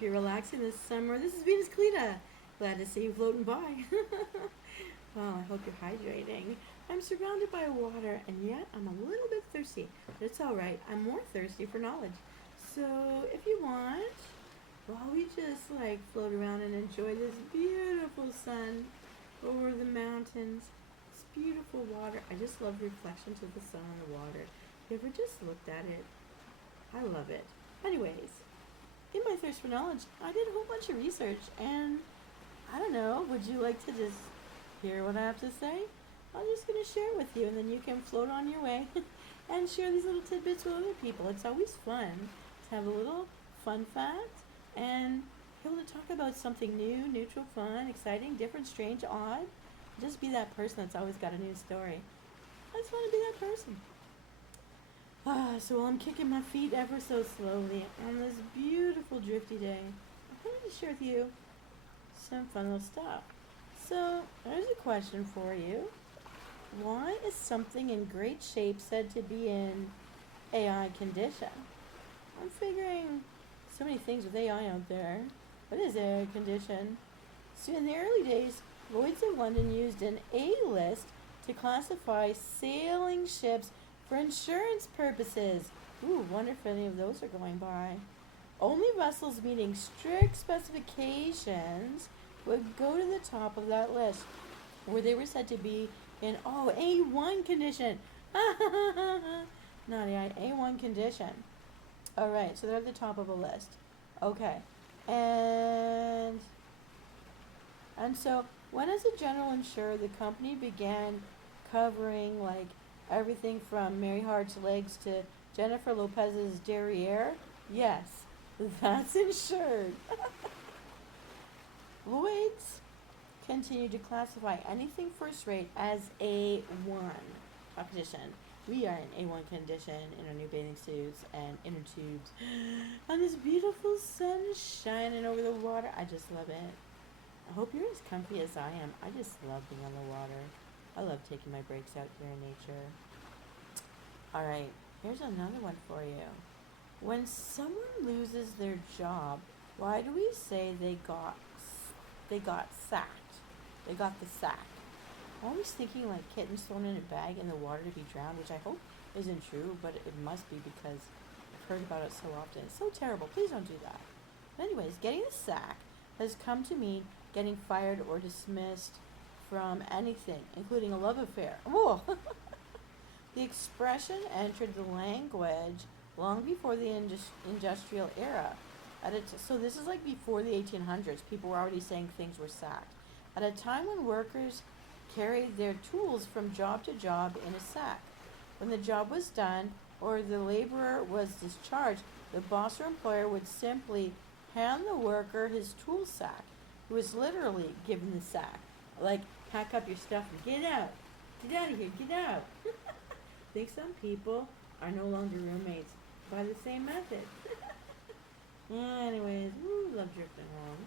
Hope you're relaxing this summer. This is Venus Cleta. Glad to see you floating by. Well, I hope you're hydrating. I'm surrounded by water, and yet I'm a little bit thirsty. But it's all right. I'm more thirsty for knowledge. So, if you want, while we just float around and enjoy this beautiful sun over the mountains, this beautiful water. I just love the reflections of the sun on the water. You ever just looked at it? I love it. Anyways, in my thirst for knowledge, I did a whole bunch of research, and I don't know, would you like to just hear what I have to say? I'm just going to share it with you, and then you can float on your way and share these little tidbits with other people. It's always fun to have a little fun fact and be able to talk about something new, neutral, fun, exciting, different, strange, odd. Just be that person that's always got a new story. I just want to be that person. So while I'm kicking my feet ever so slowly on this beautiful drifty day, I wanted to share with you some fun little stuff. So there's a question for you. Why is something in great shape said to be in AI condition? I'm figuring so many things with AI out there. What is AI condition? So in the early days, Lloyd's of London used an A list to classify sailing ships for insurance purposes. Ooh, wonder if any of those are going by. Only vessels meeting strict specifications would go to the top of that list, where they were said to be in A1 condition. Not A1 condition. Alright, so they're at the top of a list. Okay. And so when as a general insurer the company began covering everything from Mary Hart's legs to Jennifer Lopez's derriere, yes, that's insured. Lloyd's continued to classify anything first rate as A1 condition. We are in A1 condition in our new bathing suits and inner tubes. And this beautiful sun shining over the water. I just love it. I hope you're as comfy as I am. I just love being on the water. I love taking my breaks out here in nature. Alright, here's another one for you. When someone loses their job, why do we say they got sacked? They got the sack. I'm always thinking like kittens thrown in a bag in the water to be drowned, which I hope isn't true, but it must be because I've heard about it so often. It's so terrible. Please don't do that. But anyways, getting the sack has come to mean getting fired or dismissed from anything, including a love affair. Whoa! The expression entered the language long before the industrial era. So this is like before the 1800s. People were already saying things were sacked. At a time when workers carried their tools from job to job in a sack. When the job was done or the laborer was discharged, the boss or employer would simply hand the worker his tool sack. He was literally given the sack. Like, pack up your stuff and get out. Get out of here, get out. I think some people are no longer roommates by the same method. Anyways, love drifting home.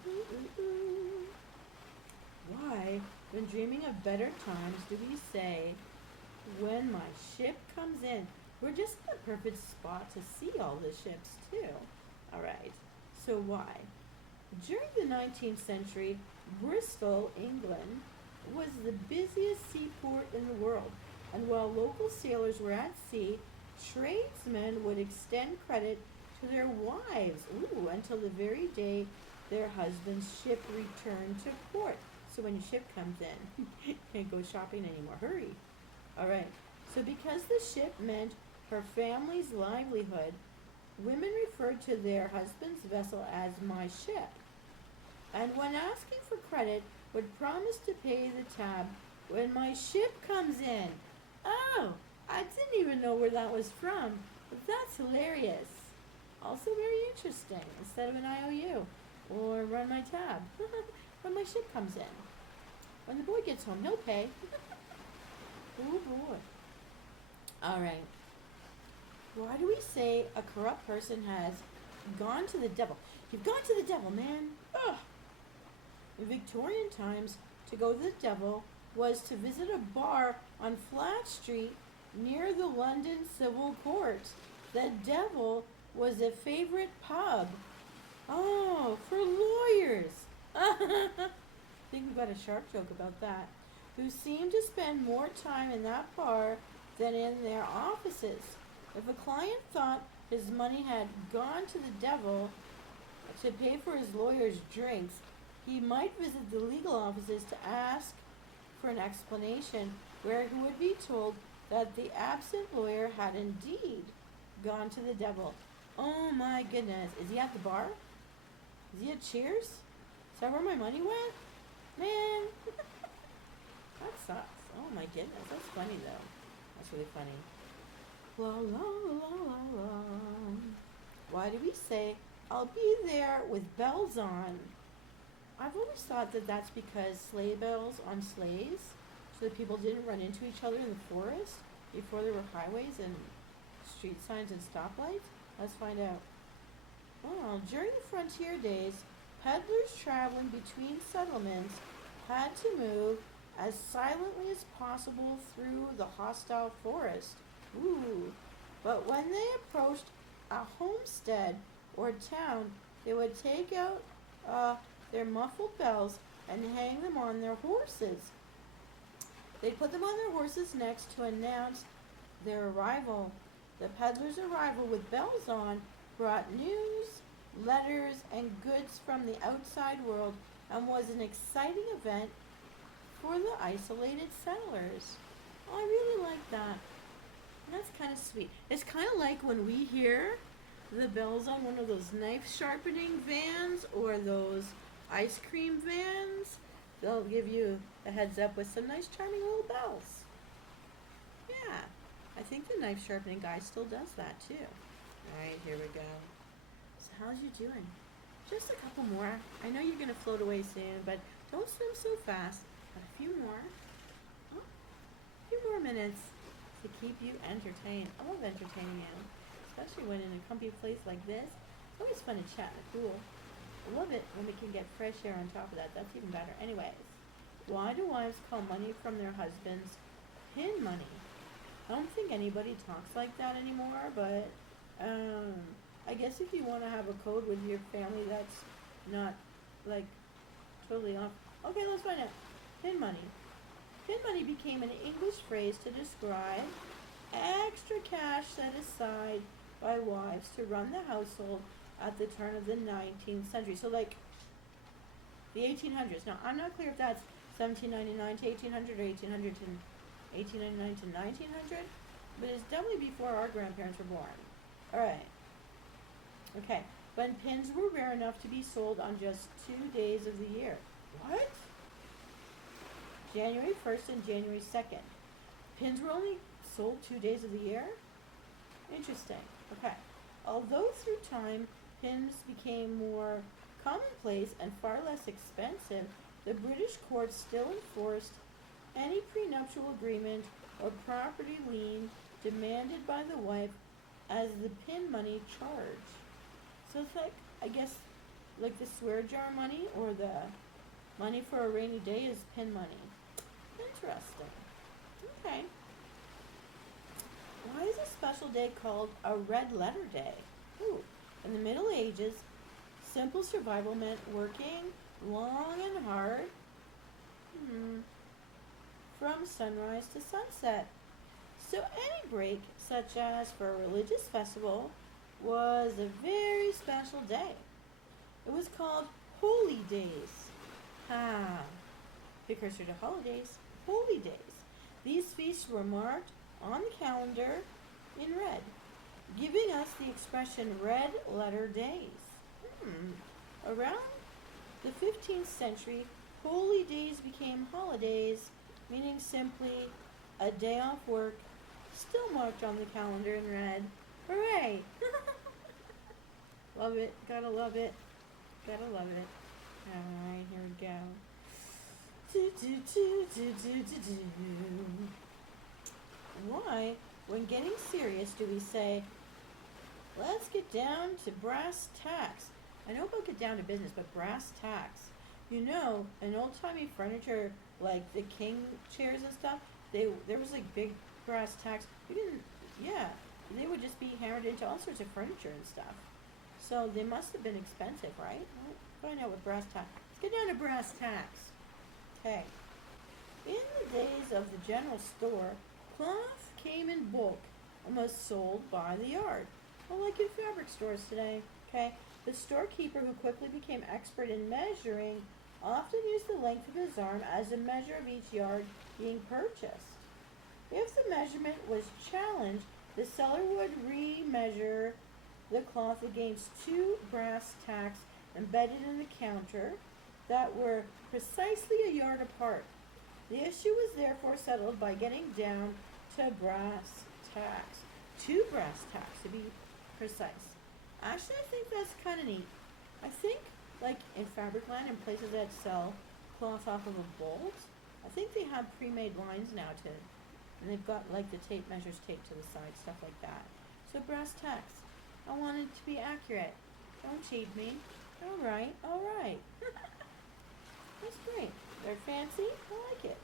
Why, when dreaming of better times, do we say, when my ship comes in? We're just in the perfect spot to see all the ships, too. Alright, so why? During the 19th century, Bristol, England, was the busiest seaport in the world. And while local sailors were at sea, tradesmen would extend credit to their wives, until the very day their husband's ship returned to port. So when your ship comes in, you can't go shopping anymore. Hurry. All right. So because the ship meant her family's livelihood, women referred to their husband's vessel as my ship. And when asking for credit, would promise to pay the tab when my ship comes in. Oh, I didn't even know where that was from. But that's hilarious. Also very interesting. Instead of an IOU or run my tab. When my ship comes in. When the boy gets home, he'll pay. Oh boy. Alright. Why do we say a corrupt person has gone to the devil? You've gone to the devil, man. Ugh. In Victorian times, to go to the devil was to visit a bar on Flat Street near the London Civil Court. The devil was a favorite pub Oh, for lawyers. I think we've got a sharp joke about that. Who seem to spend more time in that bar than in their offices. If a client thought his money had gone to the devil to pay for his lawyer's drinks, he might visit the legal offices to ask for an explanation, where he would be told that the absent lawyer had indeed gone to the devil. Oh my goodness. Is he at the bar? Is he at Cheers? Is that where my money went? Man, that sucks. Oh my goodness. That's funny though. That's really funny. La la la la la. Why do we say, I'll be there with bells on? I've always thought that that's because sleigh bells on sleighs, so that people didn't run into each other in the forest before there were highways and street signs and stoplights. Let's find out. Well, during the frontier days, peddlers traveling between settlements had to move as silently as possible through the hostile forest. Ooh. But when they approached a homestead or town, they would take out their muffled bells and hang them on their horses. They'd put them on their horses' necks to announce their arrival. The peddler's arrival with bells on brought news, letters, and goods from the outside world and was an exciting event for the isolated settlers. Oh, I really like that. That's kind of sweet. It's kind of like when we hear the bells on one of those knife sharpening vans or those ice cream vans. They'll give you a heads up with some nice charming little bells. Yeah, I think the knife sharpening guy still does that too. Alright, here we go. So how's you doing? Just a couple more. I know you're going to float away soon, but don't swim so fast. But a few more. Oh, a few more minutes to keep you entertained. I love entertaining you, especially when in a comfy place like this. It's always fun to chat in the pool. I love it when we can get fresh air on top of that. That's even better. Anyways, why do wives call money from their husbands pin money? I don't think anybody talks like that anymore, but I guess if you want to have a code with your family that's not like totally off. Okay, let's find out. Pin money. Pin money became an English phrase to describe extra cash set aside by wives to run the household at the turn of the 19th century. So like the 1800s. Now, I'm not clear if that's 1799 to 1800 or 1800 to 1899 to 1900, but it's definitely before our grandparents were born. All right. Okay. When pins were rare enough to be sold on just 2 days of the year. What? January 1st and January 2nd. Pins were only sold 2 days of the year? Interesting. Okay. Although through time, pins became more commonplace and far less expensive, the British courts still enforced any prenuptial agreement or property lien demanded by the wife as the pin money charge. So it's like, I guess, like the swear jar money or the money for a rainy day is pin money. Interesting. Okay. Why is a special day called a red letter day? Ooh. In the Middle Ages, simple survival meant working long and hard from sunrise to sunset. So any break, such as for a religious festival, was a very special day. It was called Holy Days. Precursor to holidays, holy days. These feasts were marked on the calendar in red, giving us the expression red letter days. Around the 15th century, holy days became holidays, meaning simply a day off work, still marked on the calendar in red. Hooray! Love it. Gotta love it. Gotta love it. Alright, here we go. Why, when getting serious, do we say, let's get down to brass tacks? I know about get down to business, but brass tacks. You know, in old-timey furniture, like the king chairs and stuff, there was like big brass tacks. They would just be hammered into all sorts of furniture and stuff. So they must have been expensive, right? Find out what brass tacks. Let's get down to brass tacks. Okay. In the days of the general store, cloth came in bulk and was sold by the yard. Well, like in fabric stores today. Okay. The storekeeper, who quickly became expert in measuring, often used the length of his arm as a measure of each yard being purchased. If the measurement was challenged, the seller would re-measure the cloth against two brass tacks embedded in the counter that were precisely a yard apart. The issue was therefore settled by getting down to brass tacks. Two brass tacks, to be precise. Actually, I think that's kind of neat. I think, like in Fabricland and places that sell cloth off of a bolt, I think they have pre-made lines now too. And they've got like the tape measures taped to the side, stuff like that. So brass tacks. I want it to be accurate. Don't cheat me. Alright, alright. That's great. They're fancy. I like it.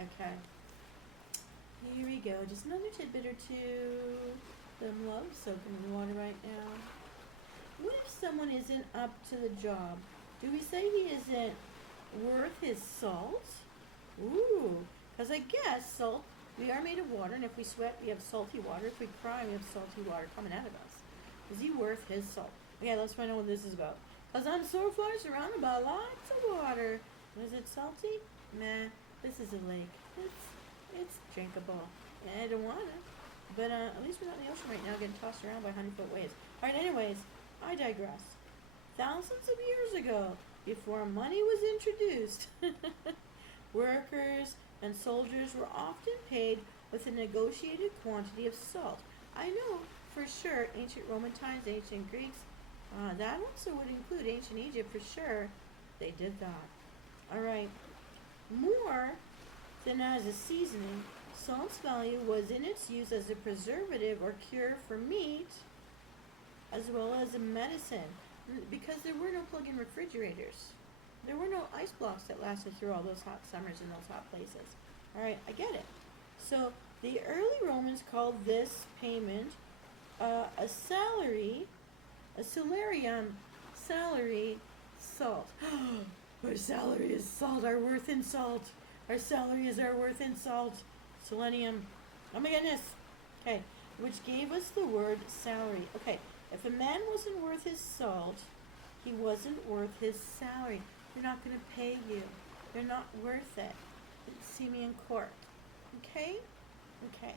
Okay. Here we go. Just another tidbit or two. I'm love soaking in the water right now. What if someone isn't up to the job? Do we say he isn't worth his salt? Ooh. Because I guess salt, we are made of water, and if we sweat, we have salty water. If we cry, we have salty water coming out of us. Is he worth his salt? Okay, let's find out what this is about. Because I'm so far surrounded by lots of water. Is it salty? Nah, this is a lake. It's drinkable. I don't want it. But at least we're not in the ocean right now getting tossed around by 100-foot waves. Alright, anyways, I digress. Thousands of years ago, before money was introduced, workers and soldiers were often paid with a negotiated quantity of salt. I know for sure ancient Roman times, ancient Greeks, that also would include ancient Egypt for sure. They did that. Alright. More than as a seasoning, salt's value was in its use as a preservative or cure for meat, as well as a medicine, because there were no plug-in refrigerators. There were no ice blocks that lasted through all those hot summers in those hot places. Alright, I get it. So, the early Romans called this payment a salary, a salarium, salary, salt. Our salary is salt, our worth in salt. Our salary is our worth in salt. Selenium. Oh my goodness. Okay, which gave us the word salary. Okay, if a man wasn't worth his salt, he wasn't worth his salary. They're not going to pay you. They're not worth it. See me in court. Okay? Okay.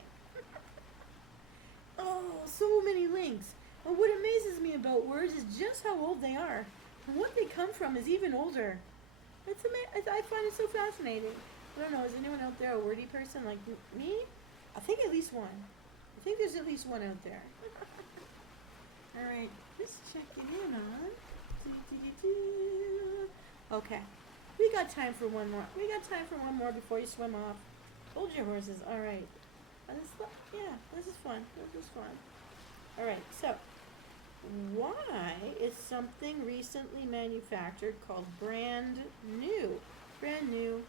Oh, so many links. And what amazes me about words is just how old they are. And what they come from is even older. I find it so fascinating. I don't know, is anyone out there a wordy person like me? I think at least one. I think there's at least one out there. Alright, just checking in on. Okay. We got time for one more. We got time for one more before you swim off. Hold your horses. Alright. This is fun. This is fun. Alright, so why is something recently manufactured called brand new? Brand new.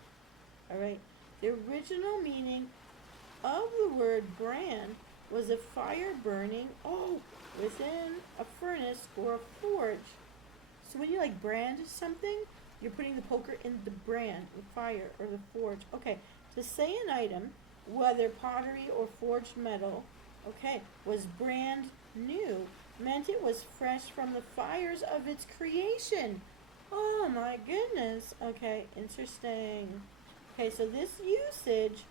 Alright. The original meaning of the word brand was a fire burning within a furnace or a forge. So when you like brand something, you're putting the poker in the brand, the fire or the forge. Okay. To say an item, whether pottery or forged metal, was brand new, meant it was fresh from the fires of its creation. Oh my goodness. Okay, interesting. Okay, so this usage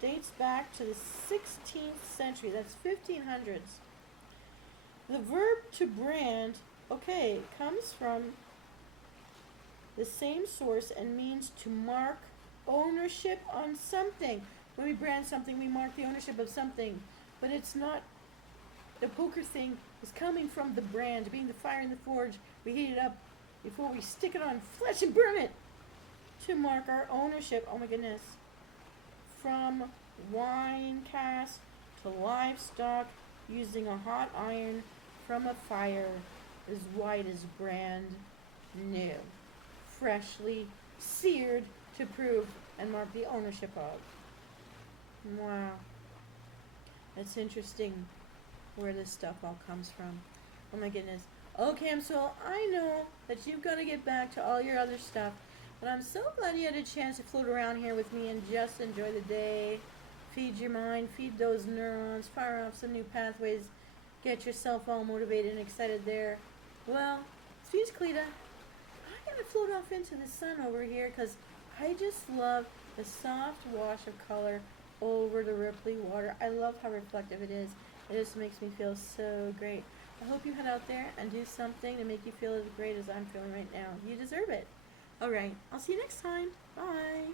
dates back to the 16th century. That's 1500s. The verb to brand, comes from the same source and means to mark ownership on something. When we brand something, we mark the ownership of something. But it's not, the poker thing is coming from the brand, being the fire in the forge. We heat it up before we stick it on flesh and burn it to mark our ownership. Oh my goodness. From wine cask to livestock, using a hot iron from a fire as white as brand new, freshly seared to prove and mark the ownership of. Wow. That's interesting where this stuff all comes from. Oh my goodness. Okay, Msoul, I know that you've got to get back to all your other stuff, but I'm so glad you had a chance to float around here with me and just enjoy the day. Feed your mind, feed those neurons, fire off some new pathways, get yourself all motivated and excited there. Well, excuse Cleta, I'm going to float off into the sun over here because I just love the soft wash of color over the ripply water. I love how reflective it is. It just makes me feel so great. I hope you head out there and do something to make you feel as great as I'm feeling right now. You deserve it. All right, I'll see you next time. Bye.